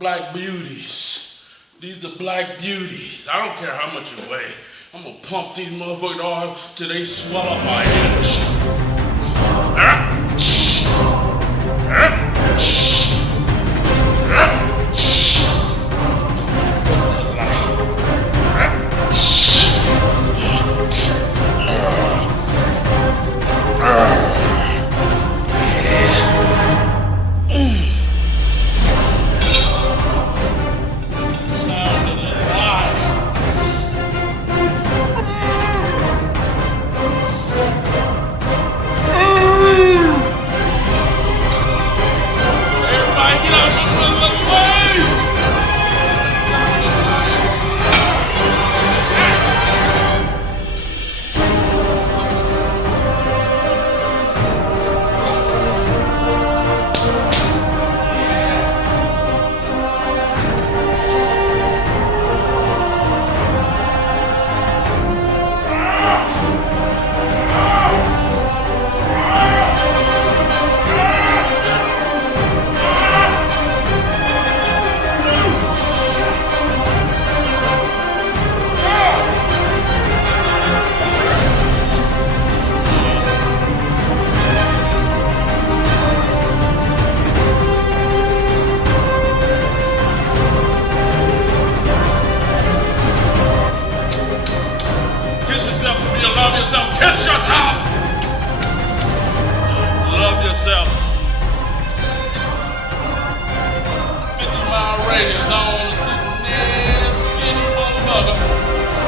black beauties. These are black beauties. I don't care how much you weigh. I'm gonna pump these motherfuckers all till they swell up my inch. What's that like? Kiss yourself! Love yourself. 50-mile radius